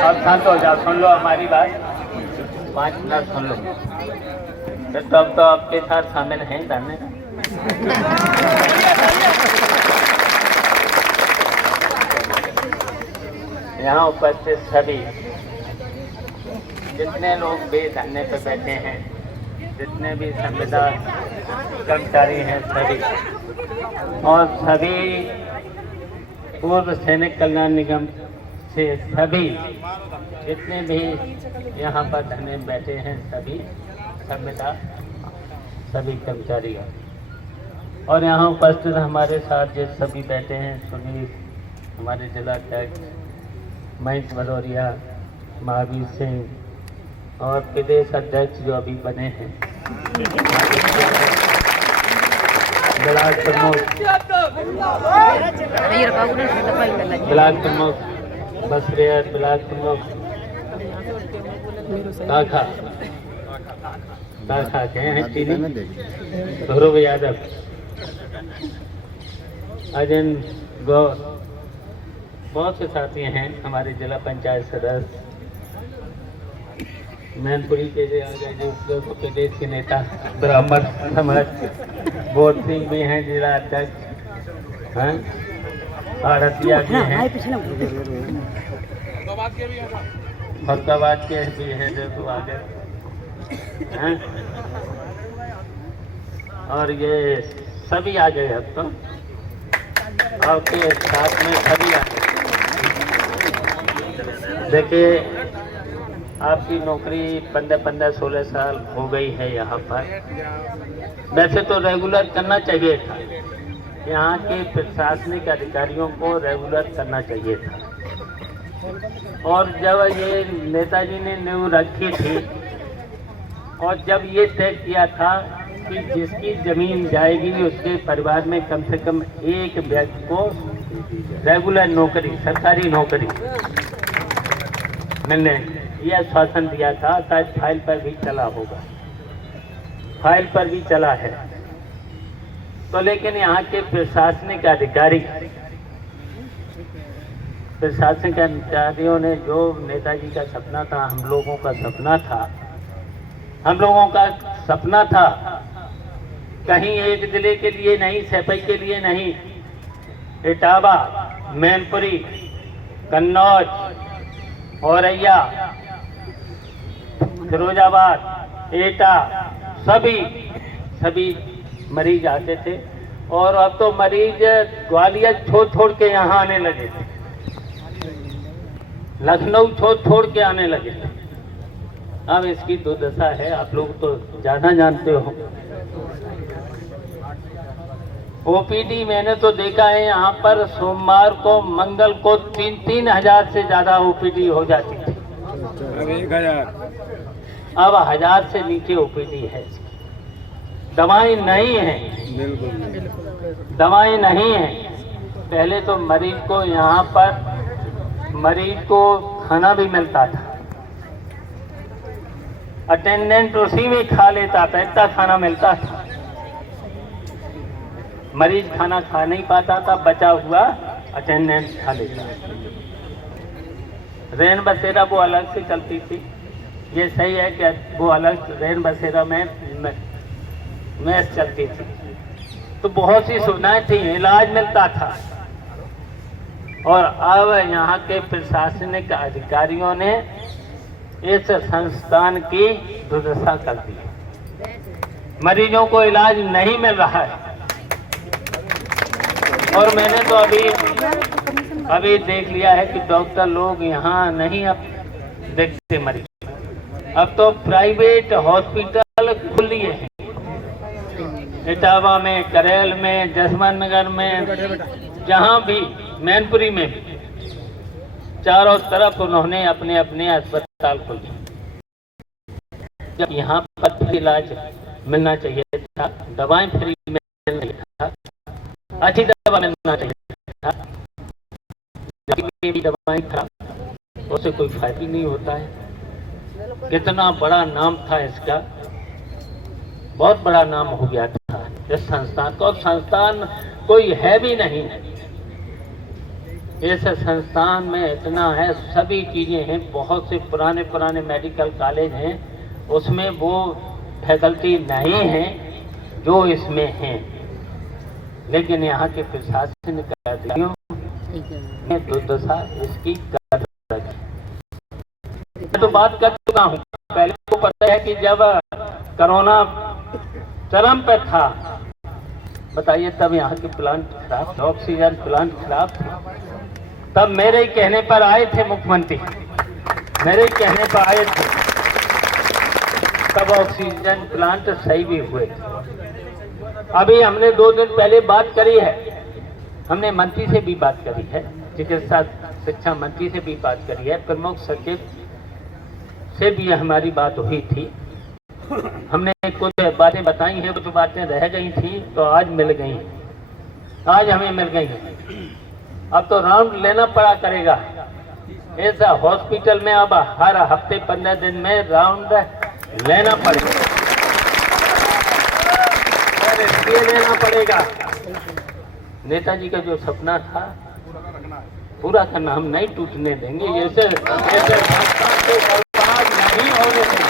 अब शांत हो जाओ, सुन लो हमारी बात, 5 मिनट सुन लो। तो अब तो आपके साथ शामिल हैं धरने में। यहाँ उपस्थित सभी जितने लोग भी धरने पर बैठे हैं, जितने भी संविदा कर्मचारी हैं सभी, और सभी पूर्व सैनिक कल्याण निगम से सभी जितने भी यहाँ पर धरने में बैठे हैं, सभी संविदा सभी कर्मचारी, और यहाँ उपस्थित हमारे साथ जो सभी बैठे हैं, सुनील हमारे जिला अध्यक्ष, महेश भदौरिया, महावीर सिंह और प्रदेश अध्यक्ष जो अभी बने हैं, ब्लाक प्रमुख बसरेर, ब्लाक प्रमुख काखा के हैं चीनी, ध्रुव यादव, अजन गौर, बहुत से साथी हैं हमारे जिला पंचायत सदस्य, मैनपुरी के जो प्रदेश के नेता ब्राह्मण समाज बोध सिंह भी हैं, जिला अध्यक्ष हैं, आड़तिया के हैं, फरुखाबाद के भी हैं जो आगे हैं, और ये सभी आ गए। अब तो आपके साथ में सभी आ गए। देखिए, आपकी नौकरी 15-16 साल हो गई है यहाँ पर। वैसे तो रेगुलर करना चाहिए था, यहाँ के प्रशासनिक अधिकारियों को रेगुलर करना चाहिए था। और जब ये नेताजी ने नींव रखी थी और जब ये तय किया था कि जिसकी जमीन जाएगी उसके परिवार में कम से कम एक व्यक्ति को रेगुलर नौकरी, सरकारी नौकरी मिलने, यह आश्वासन दिया था। शायद फाइल पर भी चला होगा, फाइल पर भी चला है। तो लेकिन यहाँ के प्रशासनिक अधिकारियों ने जो नेताजी का सपना था, हम लोगों का सपना था, कहीं एक जिले के लिए नहीं, सफाई के लिए नहीं, इटावा, मैनपुरी, कन्नौज, औरैया, फिरोजाबाद, एटा, सभी मरीज आते थे। और अब तो मरीज ग्वालियर छोड़ के यहाँ आने लगे थे, लखनऊ छोड़ के आने लगे थे। अब इसकी दुर्दशा है, आप लोग तो ज़्यादा जानते हो। ओपीडी मैंने तो देखा है यहाँ पर सोमवार को, मंगल को 3-3 हजार से ज़्यादा ओपीडी हो जाती थी। अब 1000 से नीचे ओपीडी है। दवाएं नहीं है। पहले तो मरीज को यहाँ पर खाना भी मिलता था, अटेंडेंट उसी में खा लेता था, इतना खाना मिलता था। मरीज खाना खा नहीं पाता था, बचा हुआ अटेंडेंट खा लेता। रैन बसेरा वो अलग से चलती थी, ये सही है कि वो अलग रैन बसेरा में मैच चलती थी, तो बहुत सी सुविधाएं थी, इलाज मिलता था। और अब यहाँ के प्रशासनिक अधिकारियों ने इस संस्थान की दुर्दशा कर दी, मरीजों को इलाज नहीं मिल रहा है। और मैंने तो अभी देख लिया है कि डॉक्टर लोग यहाँ नहीं अब देखते मरीज, अब तो प्राइवेट हॉस्पिटल खुल लिए हैं, इटावा में, करेल में, जसवंत नगर में, जहाँ भी, मैनपुरी में भी, चारों तरफ उन्होंने अपने अपने अस्पताल खोले। जब यहाँ पर फ्री इलाज मिलना चाहिए था, दवाएं फ्री मिलना चाहिए था, अच्छी दवा मिलना चाहिए था, दवाएं खराब, उससे कोई फायदा नहीं होता है। कितना बड़ा नाम था इसका, बहुत बड़ा नाम हो गया था इस संस्थान का। और संस्थान कोई है भी नहीं, इस संस्थान में इतना है, सभी चीज़ें हैं, बहुत से पुराने पुराने मेडिकल कॉलेज हैं, उसमें वो फैकल्टी नहीं है जो इसमें हैं, लेकिन यहाँ के प्रशासन का अधिकारियों ने दुर्दशा इसकी कर रखी। मैं तो बात कर चुका हूँ, पहले को पता है कि जब कोरोना चरम पर था, बताइए तब यहाँ के प्लांट खराब थे, ऑक्सीजन प्लांट खराब थे, तब मेरे ही कहने पर आए थे मुख्यमंत्री, मेरे ही कहने पर आए थे, तब ऑक्सीजन प्लांट सही भी हुए थे। अभी हमने 2 दिन पहले बात करी है, हमने मंत्री से भी बात करी है, चिकित्सा शिक्षा मंत्री से भी बात करी है, प्रमुख सचिव से भी हमारी बात हुई थी। हमने कुछ बातें बताई हैं, कुछ बातें रह गई थी तो आज मिल गई, आज हमें मिल गई हैं। अब तो राउंड लेना पड़ा करेगा, ऐसा हॉस्पिटल में अब हर हफ्ते 15 दिन में राउंड लेना पड़ेगा, और इसलिए लेना पड़ेगा, नेताजी का जो सपना था पूरा करना, हम नहीं टूटने देंगे, ऐसे बर्बाद नहीं होने देंगे।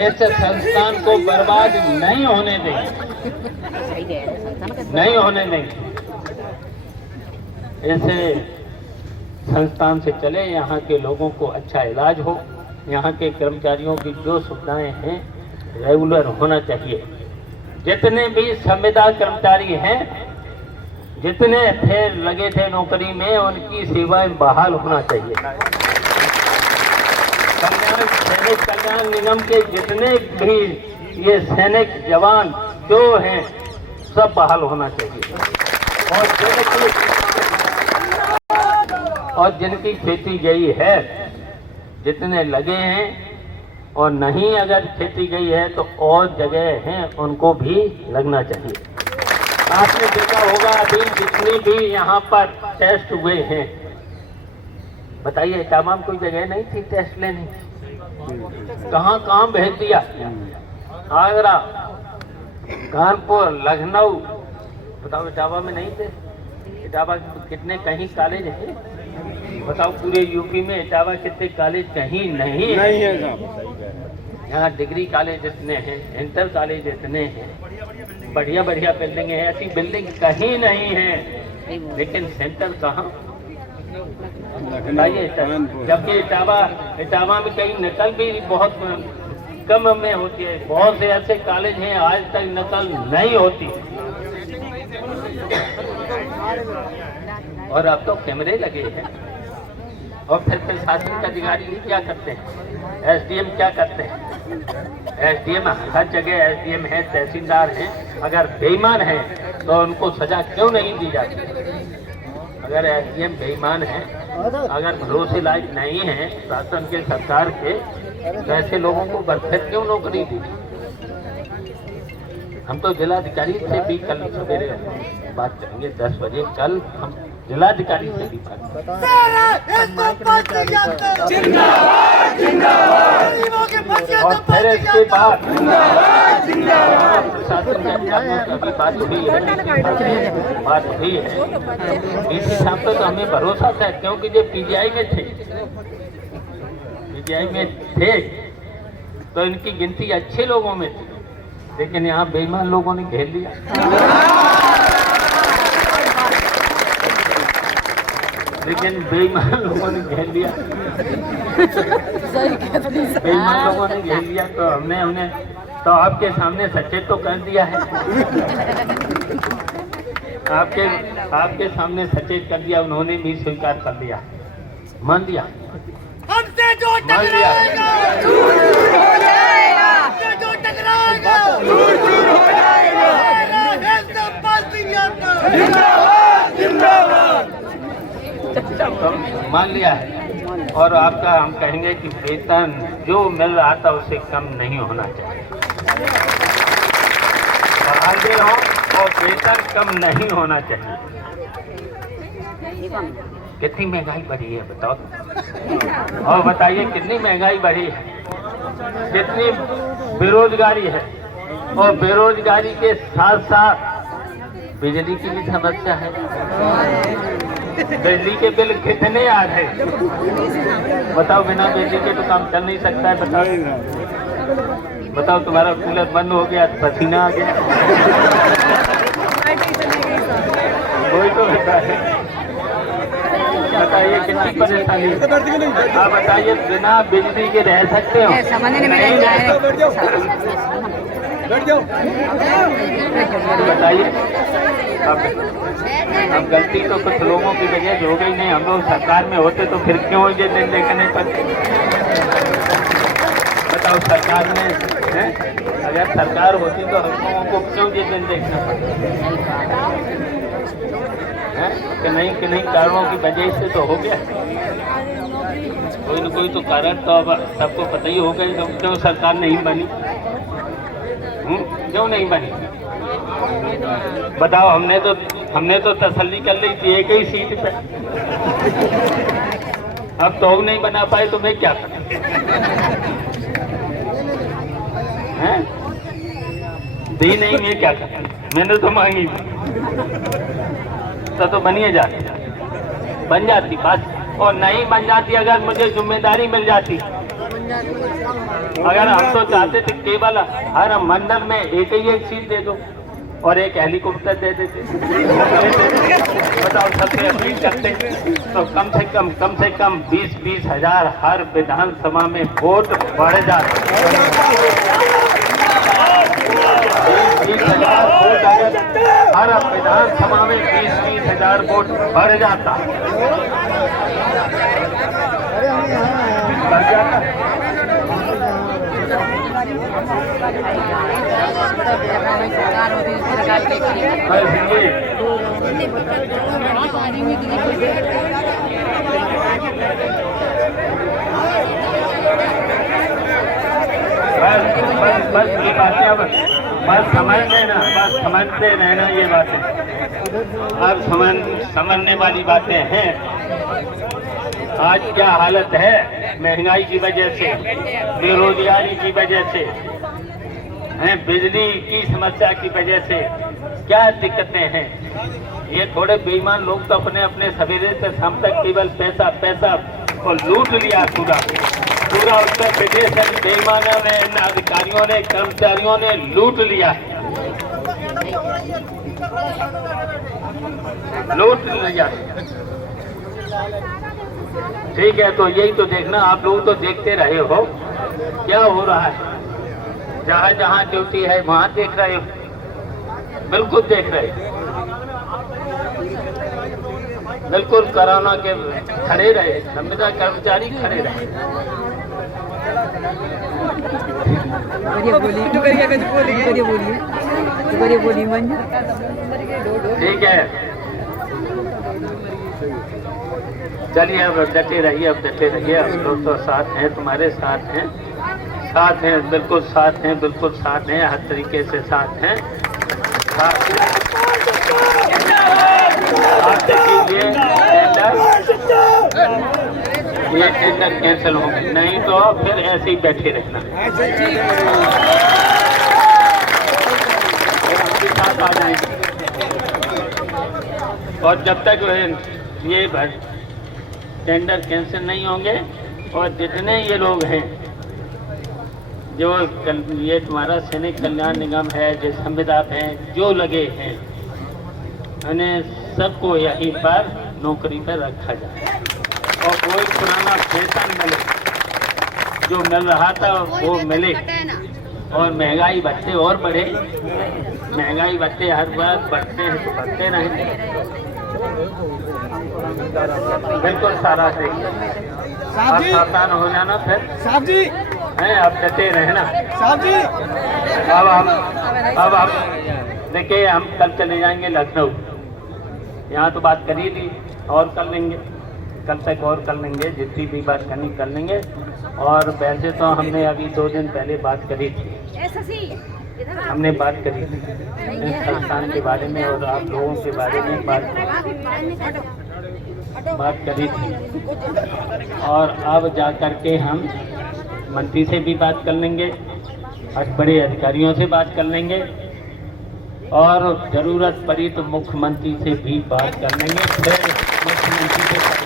ऐसे संस्थान को बर्बाद नहीं होने देंगे, नहीं होने देंगे। ऐसे संस्थान से चले, यहाँ के लोगों को अच्छा इलाज हो, यहाँ के कर्मचारियों की जो सुविधाएं हैं रेगुलर होना चाहिए। जितने भी संविदा कर्मचारी हैं, जितने थे लगे थे नौकरी में, उनकी सेवाएं बहाल होना चाहिए। सैनिक कल्याण निगम के जितने भी ये सैनिक जवान जो हैं सब बहाल होना चाहिए, और जिनकी खेती गई है, जितने लगे हैं और नहीं अगर खेती गई है तो और जगह हैं उनको भी लगना चाहिए। आपने देखा होगा अभी जितनी भी यहाँ पर टेस्ट हुए हैं, बताइए तमाम कोई जगह नहीं थी टेस्ट लेने, कहाँ कहाँ भेज दिया, आगरा, कानपुर, लखनऊ, बताओ इटावा में नहीं थे। इटावा कितने कहीं कॉलेज है, बताओ पूरे यूपी में इटावा कितने कॉलेज कहीं नहीं है। यहाँ डिग्री कॉलेज इतने हैं, इंटर कॉलेज इतने हैं, बढ़िया बढ़िया बिल्डिंग है, ऐसी बिल्डिंग कहीं नहीं है, लेकिन सेंटर कहाँ, बताइए। जबकि इटावा में कहीं नकल भी बहुत कम में होती है, बहुत से ऐसे कॉलेज हैं आज तक नकल नहीं होती, और अब तो कैमरे लगे हैं। और फिर प्रशासनिक अधिकारी क्या करते हैं, एसडीएम क्या करते हैं, एसडीएम हर जगह एसडीएम है, तहसीलदार हैं, अगर बेईमान हैं तो उनको सजा क्यों नहीं दी जाती। अगर एसडीएम बेईमान है, अगर भरोसे लायक नहीं है शासन के, सरकार के, तो ऐसे लोगों को बर्फिर क्यों नौकरी दी। हम तो जिलाधिकारी से भी कल सवेरे बात करेंगे 10 बजे, कल हम जिलाधिकारी से भी बात और फिर इसके बाद प्रशासन के अभी बात हुई है डीसी साहब तो हमें भरोसा था, क्योंकि जो पीजीआई में थे तो इनकी गिनती अच्छे लोगों में थी, लेकिन यहाँ बेईमान लोगों ने घेर लिया। बेईमान लोगों ने घेर लिया, तो हमने तो आपके सामने सचेत तो कर दिया है, आपके सामने सचेत कर दिया, उन्होंने भी स्वीकार कर दिया, मान लिया। हमसे जो टकराएगा दूर दूर हो जाएगा, हमसे जो टकराएगा दूर दूर हो जाएगा। जिंदाबाद जिंदाबाद मान लिया है। और आपका हम कहेंगे कि वेतन जो मिल रहा था उससे कम नहीं होना चाहिए, बढ़ाते हो और वेतन कम नहीं होना चाहिए। कितनी महंगाई बढ़ी है बताओ। और बताइए कितनी महंगाई बढ़ी है, कितनी बेरोजगारी है, और बेरोजगारी के साथ साथ बिजली की भी समस्या है। बिजली के बिल कितने आ रहे हैं बताओ, बिना बिजली के तो काम चल नहीं सकता है। बताओ तुम्हारा कूलर बंद हो गया, पसीना आ गया, वही तो होता है। बताइए कितनी परेशानी है। आप बताइए बिना बिजली के रह सकते हो? बताइए अब गलती तो कुछ लोगों की वजह से हो गई। नहीं, हम लोग सरकार में होते तो फिर क्यों ये दिन देखने पड़ते? बताओ सरकार में है, अगर सरकार होती तो हम लोगों को क्यों ये दिन देखना पड़ता है? कि नहीं कारणों की वजह से तो हो गया, कोई न कोई तो कारण तो अब सबको पता ही होगा ही। क्यों सरकार नहीं बनी? क्यों नहीं बनी बताओ? हमने तो तसल्ली कर ली थी एक ही सीट पे, अब तो नहीं बना पाए तो मैं क्या करूं? दी नहीं, मैं क्या करूं? मैंने तो मांगी तो बनिए जाती, बन जाती बात, और नहीं बन जाती अगर मुझे जिम्मेदारी मिल जाती। अगर हम तो चाहते थे केवल हर मंडल में एक ही एक सीट दे दो और एक हेलीकॉप्टर दे देते, बताओ सबसे अपील करते तो कम से कम 20-20 हजार हर विधानसभा में वोट बढ़ जाते। 20-20 हजार वोट अगर हर विधानसभा में 20-20 हजार वोट बढ़ जाता, बढ़ जाता। बस ये बातें अब बस समझते रहना ये बातें अब समझने वाली बातें हैं। आज क्या हालत है महंगाई की वजह से, बेरोजगारी की वजह से, बिजली की समस्या की वजह से क्या दिक्कतें हैं। ये थोड़े बेईमान लोग तो अपने सवेरे से शाम तक केवल पैसा और लूट लिया पूरा उत्तर प्रदेश में बेईमानों ने, अधिकारियों ने, कर्मचारियों ने लूट लिया, ठीक है। तो यही तो देखना, आप लोग तो देखते रहे हो क्या हो रहा है। जहाँ जहाँ ड्यूटी है वहाँ देख रहे हो, बिल्कुल देख रहे हो, बिल्कुल कोरोना के खड़े रहे, संविदा कर्मचारी खड़े रहे। ठीक है, चलिए अब डटे रहिए, अब लोग तो साथ हैं, तुम्हारे साथ हैं, बिल्कुल साथ हैं, हर तरीके से साथ हैं। ये टेंडर कैंसिल होंगे, नहीं तो फिर ऐसे ही बैठे रहना, साथ आ जाएंगे। और जब तक ये टेंडर कैंसिल नहीं होंगे और जितने ये लोग हैं जो ये तुम्हारा सैनिक कल्याण निगम है, जो संविदा है, जो लगे हैं, उन्हें सबको यहीं पर नौकरी पर रखा जाए और कोई पुराना वेतन मिले, जो मिल रहा था वो मिले, और महंगाई भत्ते और बढ़े। महंगाई भत्ते हर बार बढ़ते हैं तो बढ़ते रहेंगे, बिल्कुल सारा सही। अब सावधान हो जाना फिर साहब जी हैं, अब डटे रहना साहब जी। अब हम देखिए, हम कल चले जाएंगे लखनऊ, यहाँ तो बात करी थी और कर लेंगे, कल तक और कर लेंगे, जितनी भी बात करनी कर लेंगे। और वैसे तो हमने अभी 2 दिन पहले बात करी थी, हमने बात करी थी इस संस्थान के बारे में और आप लोगों के बारे में बात बात करी थी, और अब जा कर के हम मंत्री से भी बात कर लेंगे और बड़े अधिकारियों से बात कर लेंगे, और जरूरत पड़ी तो मुख्यमंत्री से भी बात कर लेंगे। फिर मुख्यमंत्री से